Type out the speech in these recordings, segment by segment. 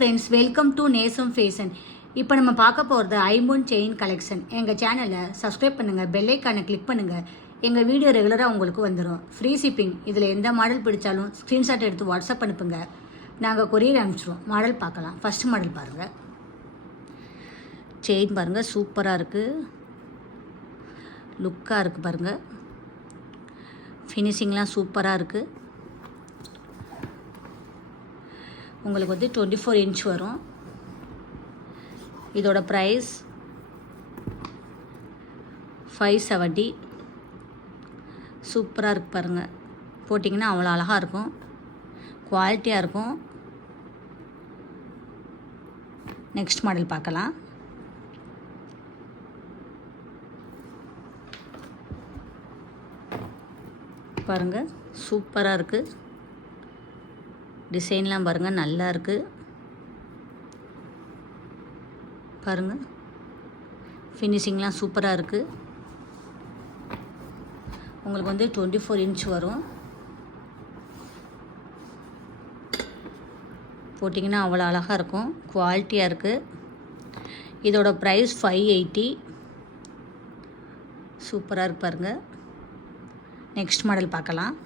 Friends, welcome to நேசம் fashion. இப்போ நம்ம பார்க்க போகிறது ஐம்பொன் செயின் கலெக்ஷன். எங்கள் சேனலை சப்ஸ்கிரைப் பண்ணுங்கள், பெல் ஐக்கானை கிளிக் பண்ணுங்கள். எங்கள் வீடியோ ரெகுலராக உங்களுக்கு வந்துடும். Free shipping. இதில் எந்த மாடல் பிடிச்சாலும் ஸ்க்ரீன்ஷாட் எடுத்து வாட்ஸ்அப் அனுப்புங்க, நாங்கள் கொரியர் அனுப்பிச்சிடுவோம். மாடல் பார்க்கலாம். ஃபஸ்ட் மாடல் பாருங்கள். செயின் பாருங்கள், சூப்பராக இருக்குது, லுக்காக இருக்குது பாருங்கள். ஃபினிஷிங்லாம் சூப்பராக இருக்குது. உங்களுக்கு வந்து 24 இன்ச் வரும். இதோட ப்ரைஸ் 570. சூப்பராக இருக்குது பாருங்கள். போட்டிங்கன்னா அவ்வளோ அழகாக இருக்கும், குவாலிட்டியாக இருக்கும். நெக்ஸ்ட் மாடல் பார்க்கலாம். பாருங்கள், சூப்பராக இருக்குது. டிசைன்லாம் பாருங்கள், நல்லா இருக்குது பாருங்கள். ஃபினிஷிங்லாம் சூப்பராக இருக்குது. உங்களுக்கு வந்து 24 இன்ச் வரும். போட்டிங்கன்னா அவ்வளோ அழகாக இருக்கும், குவாலிட்டியாக இருக்குது. இதோட ப்ரைஸ் 580. சூப்பராக இருக்கு பாருங்கள். நெக்ஸ்ட் மாடல் பார்க்கலாம்.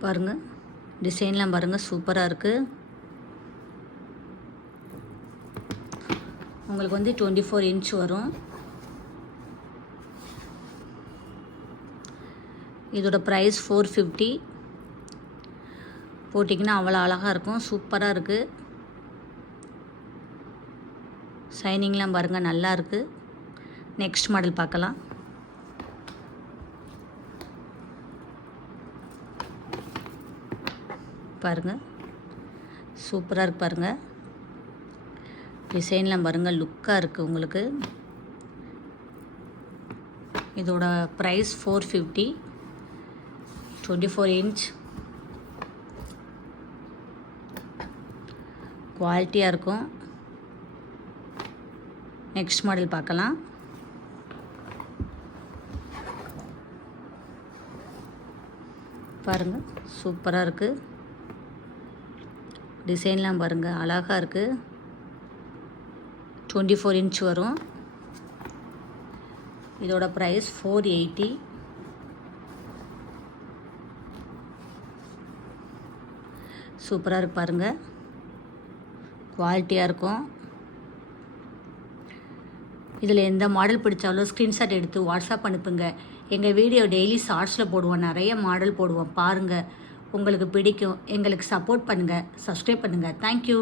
பாருங்கள், டிசைன்லாம் பாருங்கள், சூப்பராக இருக்குது. உங்களுக்கு வந்து 24 இன்ச் வரும். இதோட ப்ரைஸ் 450. போட்டிங்கன்னா அவ்வளோ அழகாக இருக்கும், சூப்பராக இருக்குது. ஷைனிங்லாம் பாருங்கள், நல்லா இருக்குது. நெக்ஸ்ட் மாடல் பார்க்கலாம். பாருங்கள், சூப்பராக இருக்குது பாருங்கள். டிசைன்லாம் பாருங்கள், லுக்காக இருக்குது உங்களுக்கு. இதோட ப்ரைஸ் 450. 24 இன்ச். குவாலிட்டியாக இருக்கும். நெக்ஸ்ட் மாடல் பார்க்கலாம். பாருங்கள், சூப்பராக இருக்குது. டிசைன்லாம் பாருங்கள், அழகாக இருக்குது. 24 இன்ச் வரும். இதோட ப்ரைஸ் 480. சூப்பராக இருக்கு பாருங்கள், குவாலிட்டியாக இருக்கும். இதில் எந்த மாடல் பிடிச்சாலும் ஸ்க்ரீன்ஷாட் எடுத்து வாட்ஸ்அப் அனுப்புங்க. எங்கள் வீடியோ டெய்லி ஷார்ட்ஸில் போடுவோம், நிறைய மாடல் போடுவோம், பாருங்கள். உங்களுக்கு பிடிக்கும். எங்களுக்கு சப்போர்ட் பண்ணுங்கள், சப்ஸ்கிரைப் பண்ணுங்கள். தேங்க்யூ.